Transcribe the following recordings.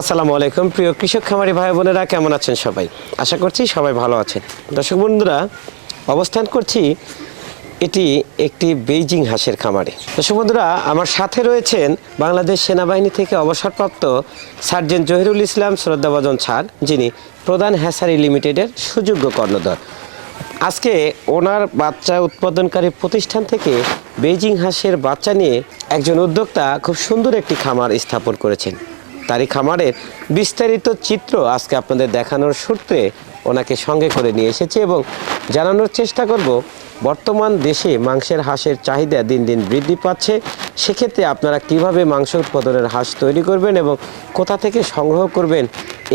আসসালামু আলাইকুম। প্রিয় কৃষক খামারি ভাই বোনেরা, কেমন আছেন সবাই? আশা করছি সবাই ভালো আছেন। দর্শক বন্ধুরা, অবস্থান করছি এটি একটি বেইজিং হাঁসের খামারে। দর্শক বন্ধুরা, আমার সাথে রয়েছেন বাংলাদেশ সেনাবাহিনী থেকে অবসরপ্রাপ্ত সার্জেন্ট জহিরুল ইসলাম, শ্রদ্ধাভজন ছাড় যিনি প্রধান হ্যাসারি লিমিটেডের সুযোগ্য কর্ণধর। আজকে ওনার বাচ্চা উৎপাদনকারী প্রতিষ্ঠান থেকে বেইজিং হাঁসের বাচ্চা নিয়ে একজন উদ্যোক্তা খুব সুন্দর একটি খামার স্থাপন করেছেন। তারই খামারের বিস্তারিত চিত্র আজকে আপনাদের দেখানোর সূত্রে ওনাকে সঙ্গে করে নিয়ে এসেছি এবং জানানোর চেষ্টা করব, বর্তমান দেশে মাংসের হাঁসের চাহিদা দিন দিন বৃদ্ধি পাচ্ছে, সেক্ষেত্রে আপনারা কীভাবে মাংস উৎপাদনের হাঁস তৈরি করবেন এবং কোথা থেকে সংগ্রহ করবেন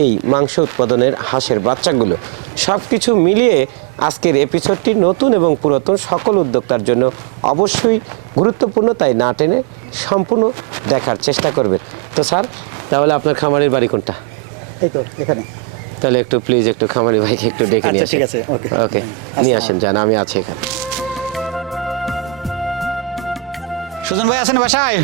এই মাংস উৎপাদনের হাঁসের বাচ্চাগুলো? সব কিছু মিলিয়ে আজকের এপিসোডটি নতুন এবং পুরাতন সকল উদ্যোক্তার জন্য অবশ্যই গুরুত্বপূর্ণ, তাই না টেনে সম্পূর্ণ দেখার চেষ্টা করবেন। তো স্যার তাহলে আপনার খামারের বাড়ি কোনটা? এই তো এখানে। তাহলে একটু প্লিজ একটু খামারি ভাইকে একটু ডেকে নিয়ে আচ্ছা, ঠিক আছে, ওকে। ওকে নিয়ে আসেন যান আমি আছি এখানে। সুজন ভাই আছেন বাসায়?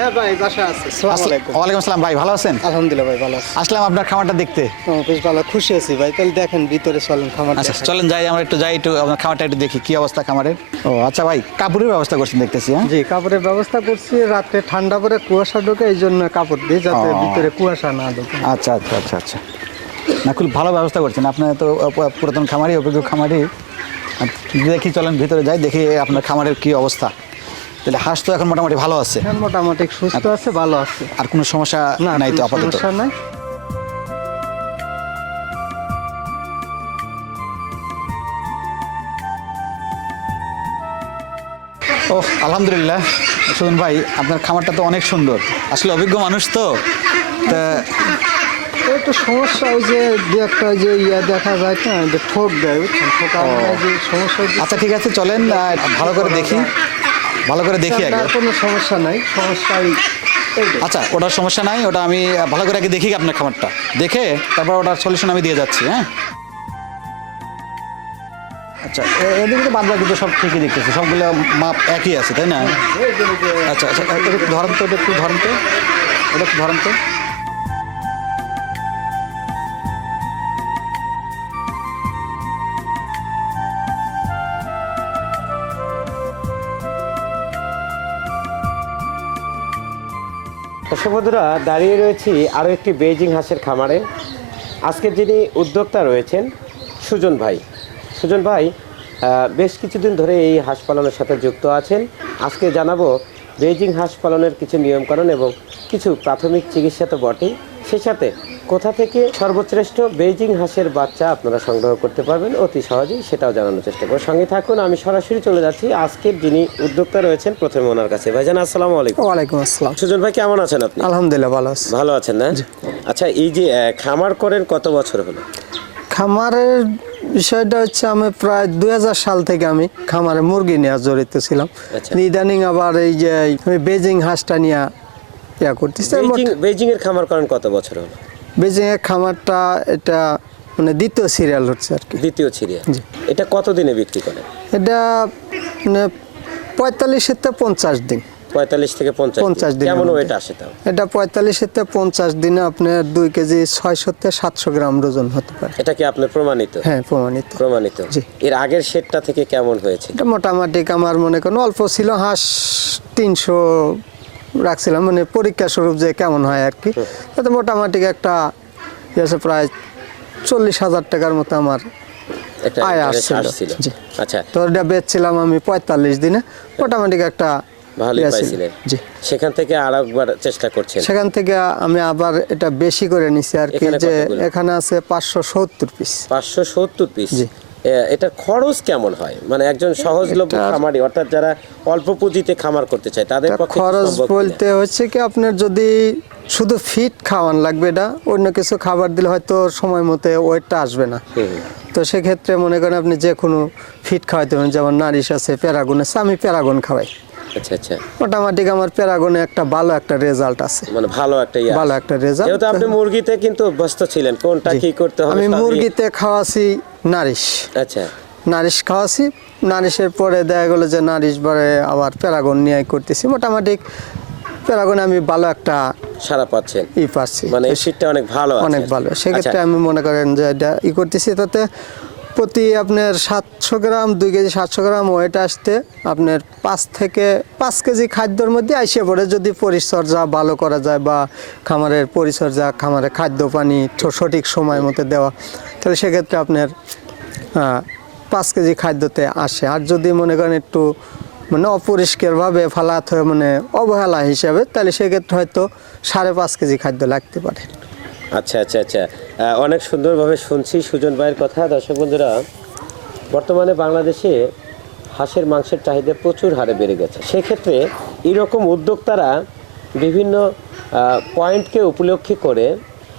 হ্যাঁ ভাই বাসা আছে। ওয়ালাইকুম আসসালাম ভাই ভালো আছেন? আলহামদুলিল্লাহ ভাই ভালো আছি। আসলাম আপনার খামারটা দেখতে। বেশ ভালো খুশি আছি ভাই। তাহলে দেখেন ভিতরে চলেন খামার আচ্ছা চলেন যাই আমরা একটু যাই একটু আপনার খামারটা একটু দেখি কি অবস্থা খামারের? ও আচ্ছা ভাই। কাপড়ের ব্যবস্থা করছেন দেখতেছি হ্যাঁ? জি কাপড়ের ব্যবস্থা করছি। ঠান্ডা করে কুয়াশা ঢোকে এই জন্য কাপড় দিই যাতে ভিতরে কুয়াশা না ঢোকে। আচ্ছা আচ্ছা আচ্ছা আচ্ছা। না খুব ভালো ব্যবস্থা করছেন। আপনার তো পুরাতন খামারি অভিজ্ঞ খামারি দেখি চলেন ভিতরে যাই দেখি আপনার খামারের কি অবস্থা। তাহলে হাঁস তো এখন মোটামুটি ভালো আছে। এখন মোটামুটি সুস্থ আছে ভালো আছে। আর কোনো সমস্যা নাই তো আপাতত? সমস্যা নাই। ও আলহামদুলিল্লাহ। সুজন ভাই আপনার খামারটা তো অনেক সুন্দর। আসলে অভিজ্ঞ মানুষ তো। তা একটু সমস্যা ওই যে দু একটা ওই যে ইয়া দেখা যায় না যে ঠোক দেয় বুঝছেন? ঠোকা যে সমস্যা আচ্ছা ঠিক আছে চলেন ভালো করে দেখি। ভালো করে দেখি আগে। আর কোনো সমস্যা নাই সমস্যা আচ্ছা ওটার সমস্যা নাই ওটা আমি ভালো করে আগে দেখি আপনার খামারটা দেখে তারপর ওটার সলিউশন আমি দিয়ে যাচ্ছি হ্যাঁ? আচ্ছা এদিকে তো বাদ বাকি তো সব ঠিকই দেখতেছি সবগুলো মাপ একই আছে তাই না? এই যে, এই যে, আচ্ছা আচ্ছা ধরেন তো এটা একটু ধরেন তো এটা একটু ধরেন তো। দর্শক বন্ধুরা, দাঁড়িয়ে রয়েছি আরও একটি বেজিং হাঁসের খামারে। আজকে যিনি উদ্যোক্তা রয়েছেন, সুজন ভাই। সুজন ভাই বেশ কিছুদিন ধরে এই হাঁস পালনের সাথে যুক্ত আছেন। আজকে জানাব বেজিং হাঁস পালনের কিছু নিয়মকানুন এবং কিছু প্রাথমিক চিকিৎসা তো বটেই। সেই সাথে কোথা থেকে সর্বশ্রেষ্ঠ বেইজিং হাঁসের বাচ্চা আপনারা সংগ্রহ করতে পারবেন? অতি সহজেই সেটাও জানানোর চেষ্টা করব। সঙ্গে থাকুন আমি সরাসরি চলে যাচ্ছি। আজকের যিনি উদ্যোক্তা রয়েছেন প্রথমে ওনার কাছে। ভাইজান আসসালামু আলাইকুম। ওয়ালাইকুম আসসালাম। সুজন ভাই কেমন আছেন আপনি? আলহামদুলিল্লাহ ভালো আছে। ভালো আছেন না? আচ্ছা এই যে খামার করেন কত বছর হলো? খামারের বিষয়টা হচ্ছে আমি প্রায় দুই হাজার সাল থেকে আমি খামারে মুরগি নেওয়া জড়িত ছিলাম। আচ্ছা। ইদানিং আবার এই যে আমি বেজিং হাঁসটা নিয়ে ইয়া করতেছি। বেজিং বেজিং এর খামার করেন কত বছর হলো? বেজিং এর খামারটা এটা মানে দ্বিতীয় সিরিয়াল হচ্ছে আর কি। দ্বিতীয় সিরিয়াল। এটা কত দিনে বিক্রি করে এটা মানে পঁয়তাল্লিশের থেকে পঞ্চাশ দিন। পঁয়তাল্লিশ থেকে পঞ্চাশ 50 দিনের কেমন ওয়েট আসে তাও? এটা পঁয়তাল্লিশের থেকে পঞ্চাশ দিনে আপনার দুই কেজি ছয়শো থেকে সাতশো গ্রাম ওজন হতে পারে। এটা কি আপনার প্রমাণিত? হ্যাঁ প্রমাণিত। প্রমাণিত। জি। এর আগের শেডটা থেকে কেমন হয়েছে? এটা মোটামুটি আমার মনে করেন অল্প ছিল হাঁস তিনশো রাখছিলাম মানে পরীক্ষা স্বরূপ যে কেমন হয় আর কি। তাতে মোটামুটি একটা আছে প্রায় চল্লিশ হাজার টাকার মতো আমার আয় আসছিল। আচ্ছা। তো এটা বেচছিলাম আমি পঁয়তাল্লিশ দিনে মোটামুটি একটা ইয়ে জি। সেখান থেকে আর একবার চেষ্টা করছেন? সেখান থেকে আমি আবার এটা বেশি করে নিছি আর কি যে এখানে আছে পাঁচশো সত্তর পিস পাঁচশো সত্তর পিস জি। এটা খরচ কেমন হয়? মানে একজন সহজলভ্য এটার- খামারি অর্থাৎ যারা অল্প পুঁজিতে খামার করতে চায় তাদের পক্ষে খরচ বলতে হচ্ছে কি আপনার যদি শুধু ফিট খাওয়ান লাগবে এটা অন্য কিছু খাবার দিলে হয়তো সময় মতো ওয়েটটা আসবে না। তো সেক্ষেত্রে মনে করেন আপনি যে কোনো ফিট খাওয়াইতে পারেন যেমন নারিশ আছে প্যারাগুন আছে আমি প্যারাগুন খাওয়াই। আচ্ছা আচ্ছা। মোটামুটি আমার প্যারাগনে একটা ভালো একটা রেজাল্ট আছে। মানে ভালো একটা ইয়ে ভালো একটা রেজাল্ট। যেহেতু আপনি মুরগিতে কিন্তু অভ্যস্ত ছিলেন কোনটা কি করতে হবে আমি মুরগিতে খাওয়াছি নারিশ। আচ্ছা। নারিশ খাওয়াছি নারিশের পরে দেখা গেলো যে নারিশ পরে আবার প্যারাগন নিয়ে করতেছি। মোটামুটি প্যারাগনে আমি ভালো একটা সারা পাচ্ছেন। ই পাচ্ছি। মানে শীতটা অনেক ভালো অনেক ভালো। সেক্ষেত্রে আচ্ছা, আমি মনে করেন যে এটা ই করতেছি। তাতে প্রতি আপনার সাতশো গ্রাম, দুই কেজি সাতশো গ্রাম ওয়েট আসতে আপনার পাঁচ থেকে পাঁচ কেজি খাদ্যর মধ্যে আইসে পড়ে। যদি পরিচর্যা ভালো করা যায় বা খামারের পরিচর্যা খামারের খাদ্য পানি সঠিক সময় মতো দেওয়া, তাহলে সেক্ষেত্রে আপনার পাঁচ কেজি খাদ্যতে আসে। আর যদি মনে করেন একটু মানে অপরিষ্কারভাবে ফালাত মানে অবহেলা হিসাবে, তাহলে সেক্ষেত্রে হয়তো সাড়ে পাঁচ কেজি খাদ্য লাগতে পারে। আচ্ছা আচ্ছা আচ্ছা। অনেক সুন্দরভাবে শুনছি সুজন ভাইয়ের কথা। দর্শক বন্ধুরা, বর্তমানে বাংলাদেশে হাঁসের, মাংসের চাহিদা প্রচুর হারে বেড়ে গেছে। সেক্ষেত্রে এরকম উদ্যোক্তারা বিভিন্ন পয়েন্টকে উপলক্ষে করে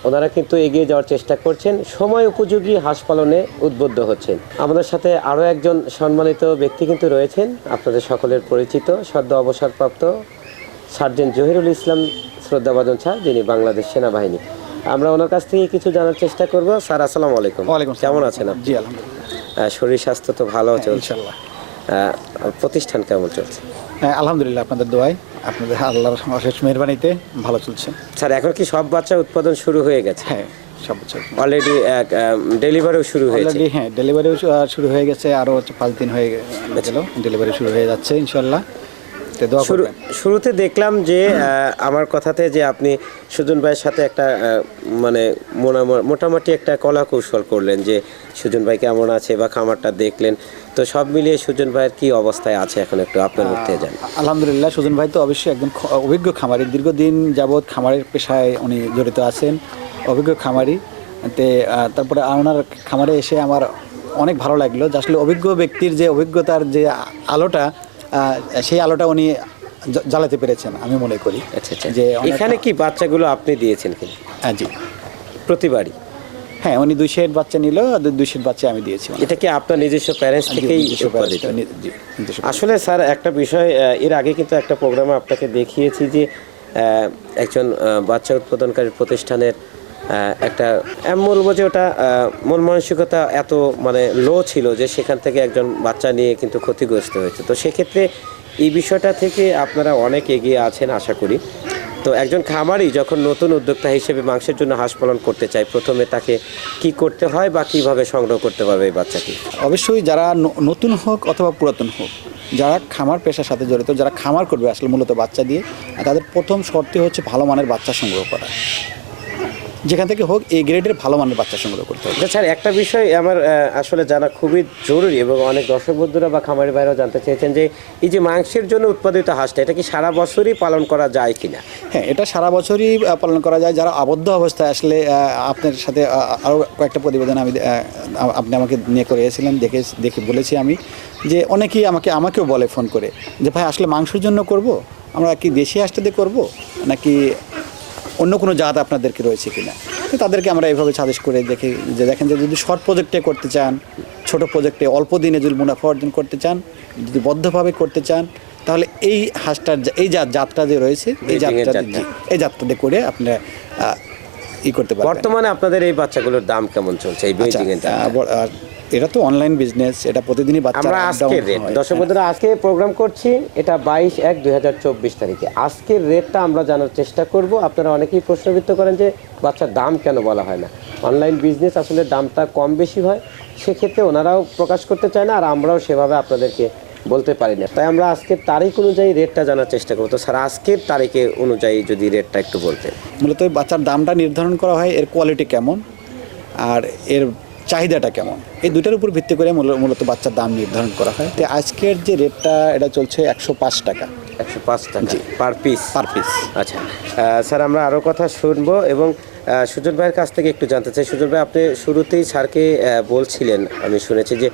ওনারা কিন্তু এগিয়ে যাওয়ার চেষ্টা করছেন। সময় উপযোগী হাঁস পালনে উদ্বুদ্ধ হচ্ছেন। আমাদের সাথে আরও একজন সম্মানিত ব্যক্তি কিন্তু রয়েছেন, আপনাদের সকলের পরিচিত সদ্য অবসরপ্রাপ্ত সার্জেন্ট জহিরুল ইসলাম শ্রদ্ধাভাজন স্যার যিনি বাংলাদেশ সেনাবাহিনী। আমরা ওনার কাছ থেকে কিছু জানার চেষ্টা করব। স্যার আসসালামু আলাইকুম। ওয়ালাইকুম কেমন আছেন আপনি? জি আলহামদুলিল্লাহ। শরীর স্বাস্থ্য তো ভালো চলছে। ইনশাল্লাহ। আহ, প্রতিষ্ঠান কেমন চলছে? হ্যাঁ আলহামদুলিল্লাহ আপনাদের দোয়ায়। আপনাদের আল্লাহর অশেষ মেহরবানিতে ভালো চলছে। স্যার এখন কি সব বাচ্চা উৎপাদন শুরু হয়ে গেছে? হ্যাঁ সব বছর অলরেডি ডেলিভারিও শুরু হয়েছে। অলরেডি হ্যাঁ ডেলিভারিও শুরু হয়ে গেছে। আরও পাঁচ দিন হয়ে গেল। ডেলিভারি শুরু হয়ে যাচ্ছে ইনশাল্লাহ। তো দোয়া করবেন। শুরুতে দেখলাম যে আমার কথাতে যে আপনি সুজন ভাইয়ের সাথে একটা মানে মোটামুটি একটা কলা কৌশল করলেন যে সুজন ভাই কেমন আছে বা খামারটা দেখলেন। তো সব মিলিয়ে সুজন ভাইয়ের কি অবস্থায় আছে এখন একটু আপনার মুখ যান। আলহামদুলিল্লাহ সুজন ভাই তো অবশ্যই একজন অভিজ্ঞ খামারি। দীর্ঘদিন যাবৎ খামারের পেশায় উনি জড়িত আছেন অভিজ্ঞ খামারি। তে তারপরে ওনার খামারে এসে আমার অনেক ভালো লাগল। যে আসলে অভিজ্ঞ ব্যক্তির যে অভিজ্ঞতার যে আলোটা সেই আলোটা উনি জ্বালাতে পেরেছেন আমি মনে করি। আচ্ছা আচ্ছা। যে এখানে কি বাচ্চাগুলো আপনি দিয়েছেন কি? হ্যাঁ জি। প্রতিবারই? হ্যাঁ উনি দুই শেড বাচ্চা নিল দুই শেড বাচ্চা আমি দিয়েছি এটা কি আপনার নিজস্ব প্যারেন্টস থেকেই আসলে স্যার একটা বিষয় এর আগে কিন্তু একটা প্রোগ্রামে আপনাকে দেখিয়েছি যে একজন বাচ্চা উৎপাদনকারী প্রতিষ্ঠানের একটা বলব যে ওটা মন মানসিকতা এত মানে লো ছিল যে সেখান থেকে একজন বাচ্চা নিয়ে কিন্তু ক্ষতিগ্রস্ত হয়েছে। তো সেক্ষেত্রে এই বিষয়টা থেকে আপনারা অনেক এগিয়ে আছেন, আশা করি। তো একজন খামারি যখন নতুন উদ্যোক্তা হিসেবে মাংসের জন্য হাঁস পালন করতে চায়, প্রথমে তাকে কি করতে হয় বা কীভাবে সংগ্রহ করতে পারবে এই বাচ্চাটি? অবশ্যই যারা নতুন হোক অথবা পুরাতন হোক, যারা খামার পেশার সাথে জড়িত, যারা খামার করবে আসলে মূলত বাচ্চা দিয়ে, তাদের প্রথম শর্তে হচ্ছে ভালো মানের বাচ্চা সংগ্রহ করা। যেখান থেকে হোক এই গ্রেডের ভালো মানের বাচ্চা সংগ্রহ করতে হবে। আচ্ছা, স্যার একটা বিষয় আমার আসলে জানা খুবই জরুরি এবং অনেক দর্শক বন্ধুরা বা খামারি ভাইরাও জানতে চেয়েছেন যে এই যে মাংসের জন্য উৎপাদিত হাঁসটা এটা কি সারা বছরই পালন করা যায় কিনা? হ্যাঁ এটা সারা বছরই পালন করা যায়। যারা আবদ্ধ অবস্থায় আসলে আপনার সাথে আরও কয়েকটা প্রতিবেদন আমি আপনি আমাকে নিয়ে করিয়েছিলেন দেখে দেখে বলেছি আমি যে অনেকেই আমাকে আমাকেও বলে ফোন করে যে ভাই আসলে মাংসের জন্য করব? আমরা কি দেশি হাঁসটা দিয়ে করব? নাকি অন্য কোনো জাত আপনাদেরকে রয়েছে কিনা? তো তাদেরকে আমরা এইভাবে সাজেস্ট করে দেখি যে দেখেন যে যদি শর্ট প্রজেক্টে করতে চান ছোট প্রজেক্টে অল্প দিনে যদি মুনাফা অর্জন করতে চান যদি বদ্ধভাবে করতে চান তাহলে এই হাঁসটার এই জাত জাতটা যে রয়েছে এই এর জাতটা এই জাতটাতে করে আপনারা ই করতে পারবেন। বর্তমানে আপনাদের এই বাচ্চাগুলোর দাম কেমন চলছে? এই আচ্ছা, বেজিং এর ব- আর এটা তো অনলাইন বিজনেস এটা প্রতিদিনই বাচ্চা আমরা আজকের রেট দর্শক বন্ধুরা আজকে প্রোগ্রাম করছি এটা বাইশ এক দুই হাজার চব্বিশ তারিখে। আজকের রেটটা আমরা জানার চেষ্টা করব। আপনারা অনেকেই প্রশ্নবিত্ত করেন যে বাচ্চার দাম কেন বলা হয় না? অনলাইন বিজনেস আসলে দামটা কম বেশি হয় সেক্ষেত্রে ওনারাও প্রকাশ করতে চায় না আর আমরাও সেভাবে আপনাদেরকে বলতে পারি না। তাই আমরা আজকের তারিখ অনুযায়ী রেটটা জানার চেষ্টা করব। তো স্যার আজকের তারিখে অনুযায়ী যদি রেটটা একটু বলতেন। মূলত বাচ্চার দামটা নির্ধারণ করা হয় এর কোয়ালিটি কেমন? আর এর চাহিদাটা কেমন? এই দুটার উপর ভিত্তি করে মূল- মূলত বাচ্চার দাম নির্ধারণ করা হয়। তো আজকের যে রেটটা এটা চলছে একশো পাঁচ টাকা। একশো পাঁচ টাকা পার পিস? Per piece. আচ্ছা। স্যার আমরা আরও কথা শুনব এবং সুজন ভাইয়ের কাছ থেকে একটু জানতে চাই। সুজন ভাই আপনি শুরুতেই স্যারকে বলছিলেন আমি শুনেছি যে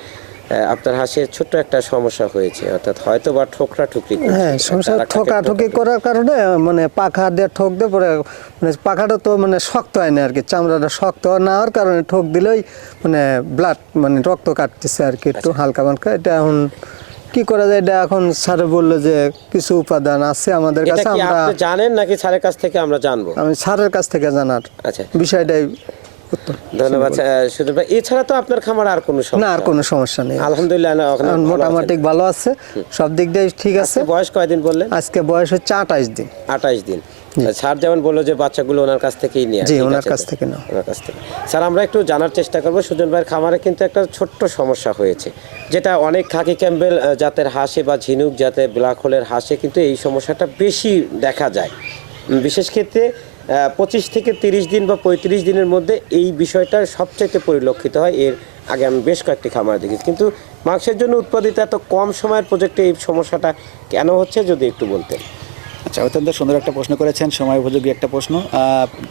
আপনার হাঁসের ছোট্ট একটা সমস্যা হয়েছে অর্থাৎ হয়তো বা ঠোকরা ঠুকরি। হ্যাঁ কাকে ঠোকাঠুকি ঠোকাবে? করার কারণে মানে পাখা দিয়ে ঠোক দিয়ে পরে মানে পাখাটা তো মানে শক্ত হয় না আর কি চামড়াটা শক্ত না হওয়ার কারণে ঠোক দিলেই মানে ব্লাড মানে রক্ত কাটতেছে আর কি একটু হালকা হালকা এটা এখন কি করা যায়? এটা এখন স্যারে বলল যে কিছু উপাদান আছে আমাদের কাছে আমরা জানেন নাকি স্যারের কাছ থেকে আমরা জানব? আমি স্যারের কাছ থেকে জানার আচ্ছা। বিষয়টাই। ধন্যবাদ ভাই। এছাড়া তো আপনার খামার আর কোনো না আর কোনো সমস্যা নেই। আলহামদুলিল্লাহ না, মোটামুটি ভালো আছে। সব দিক দিয়ে ঠিক আছে। বয়স কয়দিন বললেন? আজকে বয়স হচ্ছে দিন। দিন। স্যার যেমন বলল যে বাচ্চাগুলো ওনার কাছ থেকেই নিয়ে জি, ওনার কাছ থেকে নাও। ওনার কাছ থেকে। স্যার আমরা একটু জানার চেষ্টা করব সুজন ভাইয়ের খামারে কিন্তু একটা ছোট্ট সমস্যা হয়েছে যেটা অনেক খাকি ক্যাম্বেল জাতের হাঁসে বা ঝিনুক জাতের ব্ল্যাক হোলের হাঁসে কিন্তু এই সমস্যাটা বেশি দেখা যায়। বিশেষ ক্ষেত্রে পঁচিশ থেকে তিরিশ দিন বা পঁয়ত্রিশ দিনের মধ্যে এই বিষয়টা সবচাইতে পরিলক্ষিত হয়। এর আগে আমি বেশ কয়েকটি খামার দেখেছি। কিন্তু মাংসের জন্য উৎপাদিত এত কম সময়ের প্রজেক্টে এই সমস্যাটা কেন হচ্ছে যদি একটু বলতেন। আচ্ছা অত্যন্ত সুন্দর একটা প্রশ্ন করেছেন সময় উপযোগী একটা প্রশ্ন।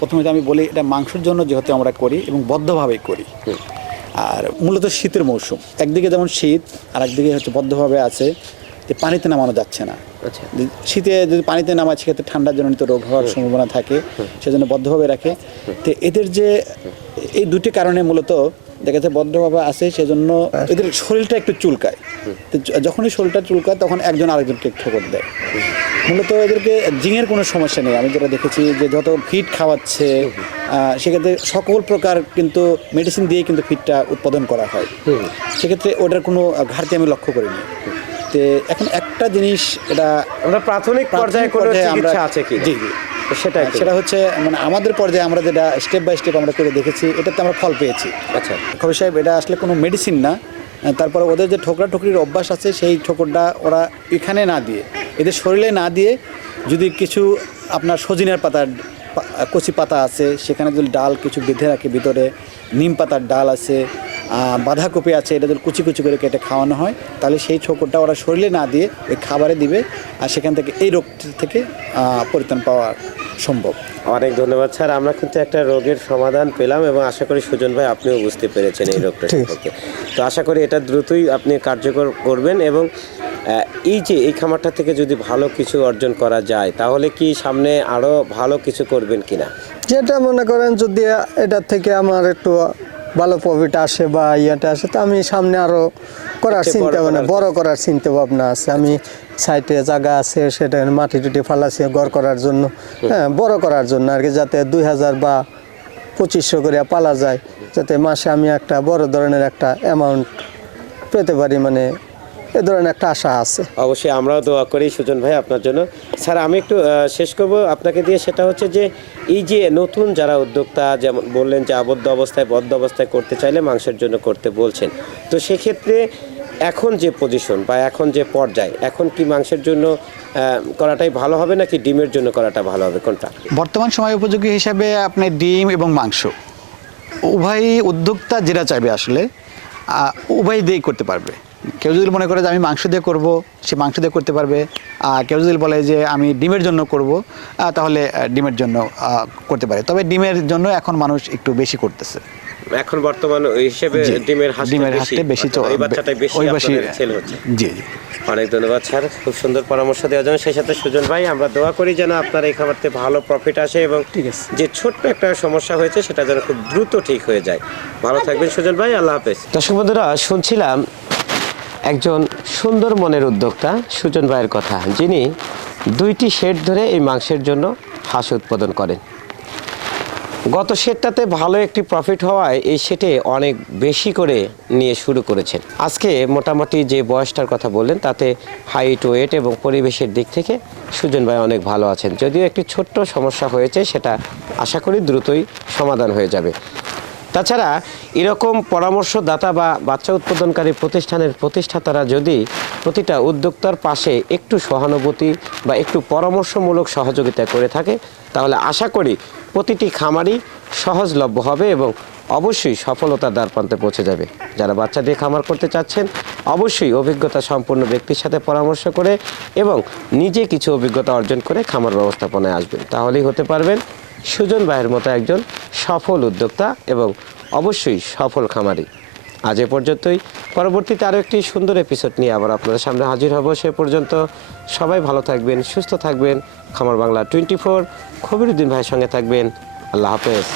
প্রথমে তো আমি বলি এটা মাংসের জন্য যেহেতু আমরা করি এবং বদ্ধভাবেই করি আর মূলত শীতের মৌসুম। একদিকে যেমন শীত আর একদিকে হচ্ছে বদ্ধভাবে আছে। যে পানিতে নামানো যাচ্ছে না। আচ্ছা। শীতে যদি পানিতে নামায় সেক্ষেত্রে ঠান্ডার জনিত রোগ হওয়ার সম্ভাবনা থাকে সেজন্য বদ্ধভাবে রাখে। তো এদের যে এই দুটি কারণে মূলত দেখা যাচ্ছে বদ্ধভাবে আছে সেজন্য এদের শরীরটা একটু চুলকায়। তো যখনই শরীরটা চুলকায় তখন একজন আরেকজনকে একটু ঠোকর দেয়। মূলত এদেরকে জিঙের কোনো সমস্যা নেই। আমি যেটা দেখেছি যে যত ফিট খাওয়াচ্ছে সেক্ষেত্রে সকল প্রকার কিন্তু মেডিসিন দিয়ে কিন্তু ফিটটা উৎপাদন করা হয়। সেক্ষেত্রে ওটার কোনো ঘাটতি আমি লক্ষ্য করিনি। তো এখন একটা জিনিস এটা আমরা প্রাথমিক পর্যায়ে কোনো চিকিৎসা আছে কি জি জি। সেটা একটু- সেটা হচ্ছে মানে আমাদের পর্যায়ে আমরা যেটা স্টেপ বাই স্টেপ আমরা করে দেখেছি এটাতে আমরা ফল পেয়েছি। আচ্ছা। কবি সাহেব এটা আসলে কোনো মেডিসিন না। তারপরে ওদের যে ঠোকরা ঠুকরির অভ্যাস আছে সেই ঠোকরটা ওরা এখানে না দিয়ে এদের শরীরে না দিয়ে যদি কিছু আপনার সজিনার পাতার কচি পাতা আছে সেখানে যদি ডাল কিছু বেঁধে রাখে ভিতরে নিম পাতার ডাল আছে বাঁধাকপি আছে এটা যদি কুচি কুচি করে কেটে খাওয়ানো হয় তাহলে সেই ছোকরটা ওরা শরীরে না দিয়ে ওই খাবারে দিবে আর সেখান থেকে এই রোগ থেকে পরিত্রাণ পাওয়া সম্ভব। অনেক ধন্যবাদ স্যার আমরা কিন্তু একটা রোগের সমাধান পেলাম এবং আশা করি সুজন ভাই আপনিও বুঝতে পেরেছেন এই রোগটা ঠিক। সম্পর্কে। তো আশা করি এটা দ্রুতই আপনি কার্যকর করবেন এবং এই যে এই খামারটা থেকে যদি ভালো কিছু অর্জন করা যায় তাহলে কি সামনে আরও ভালো কিছু করবেন কিনা? যেটা মনে করেন যদি এটার থেকে আমার একটু ভালো প্রফিট আসে বা ইয়েটা আসে তো আমি সামনে আরও করার চিন্তা ভাবনা বড় করার চিন্তা ভাবনা আছে। আমি সাইটে জায়গা আছে সেটা মাটি টুটি ফালাছি ঘর করার জন্য। হ্যাঁ বড় করার জন্য আর কি যাতে দুই হাজার বা পঁচিশশো করে পালা যায়। যাতে মাসে আমি একটা বড় ধরনের একটা অ্যামাউন্ট পেতে পারি মানে এ ধরনের একটা আশা আছে। অবশ্যই আমরাও দোয়া করি সুজন ভাই আপনার জন্য। স্যার আমি একটু শেষ করব আপনাকে দিয়ে সেটা হচ্ছে যে এই যে নতুন যারা উদ্যোক্তা যেমন বললেন যে আবদ্ধ অবস্থায় বদ্ধ অবস্থায় করতে চাইলে মাংসের জন্য করতে বলছেন। তো সেক্ষেত্রে এখন যে পজিশন বা এখন যে পর্যায় এখন কি মাংসের জন্য করাটাই ভালো হবে নাকি ডিমের জন্য করাটা ভালো হবে? কোনটা? বর্তমান সময় উপযোগী হিসাবে আপনি ডিম এবং মাংস। উভয় উদ্যোক্তা যেটা চাইবে আসলে উভয় দিয়েই করতে পারবে। কেউ যদি মনে করে যে আমি মাংস দিয়ে করব সে মাংস দিয়ে করতে পারবে। আর কেউ যদি বলে যে আমি ডিমের জন্য করব তাহলে ডিমের জন্য করতে পারে। তবে ডিমের জন্য এখন মানুষ একটু বেশি করতেছে। এখন বর্তমান হিসেবে ডিমের হাঁসটা ডিমের বেশি, হাঁসটা বেশি অর্থাৎ এই বাচ্চাটাই বেশি ওই বেশি সেল হচ্ছে। জি জি। অনেক ধন্যবাদ স্যার। খুব সুন্দর পরামর্শ দেওয়ার জন্য। সেই সাথে সুজন ভাই আমরা দোয়া করি যেন আপনার এই খাবারতে ভালো প্রফিট আসে এবং ঠিক আছে। যে ছোট্ট একটা সমস্যা হয়েছে সেটা যেন খুব দ্রুত ঠিক হয়ে যায়। ভালো থাকবেন সুজন ভাই আল্লাহ হাফেজ। দর্শক বন্ধুরা শুনছিলাম একজন সুন্দর মনের উদ্যোক্তা সুজন ভাইয়ের কথা। যিনি দুইটি শেড ধরে এই মাংসের জন্য হাঁস উৎপাদন করেন। গত শেডটাতে ভালো একটি প্রফিট হওয়ায় এই শেটে অনেক বেশি করে নিয়ে শুরু করেছেন। আজকে মোটামুটি যে বয়সটার কথা বললেন, তাতে হাইট ওয়েট এবং পরিবেশের দিক থেকে সুজন ভাই অনেক ভালো আছেন। যদিও একটি ছোট্ট সমস্যা হয়েছে, সেটা আশা করি দ্রুতই সমাধান হয়ে যাবে। তাছাড়া এরকম পরামর্শদাতা বা বাচ্চা উৎপাদনকারী প্রতিষ্ঠানের প্রতিষ্ঠাতারা যদি প্রতিটা উদ্যোক্তার পাশে একটু সহানুভূতি বা একটু পরামর্শমূলক সহযোগিতা করে থাকে, তাহলে আশা করি প্রতিটি খামারই সহজলভ্য হবে এবং অবশ্যই সফলতার দ্বার প্রান্তে পৌঁছে যাবে। যারা বাচ্চা দিয়ে খামার করতে চাচ্ছেন, অবশ্যই অভিজ্ঞতা সম্পন্ন ব্যক্তির সাথে পরামর্শ করে এবং নিজে কিছু অভিজ্ঞতা অর্জন করে খামার ব্যবস্থাপনায় আসবেন। তাহলেই হতে পারবেন সুজন ভাইয়ের মতো একজন সফল উদ্যোক্তা এবং অবশ্যই সফল খামারি। আজ এ পর্যন্তই। পরবর্তীতে আরও একটি সুন্দর এপিসোড নিয়ে আবার আপনাদের সামনে হাজির হব। সে পর্যন্ত সবাই ভালো থাকবেন, সুস্থ থাকবেন। খামার বাংলা টোয়েন্টি ফোর খবিরুদ্দিন ভাইয়ের সঙ্গে থাকবেন। আল্লাহ হাফেজ।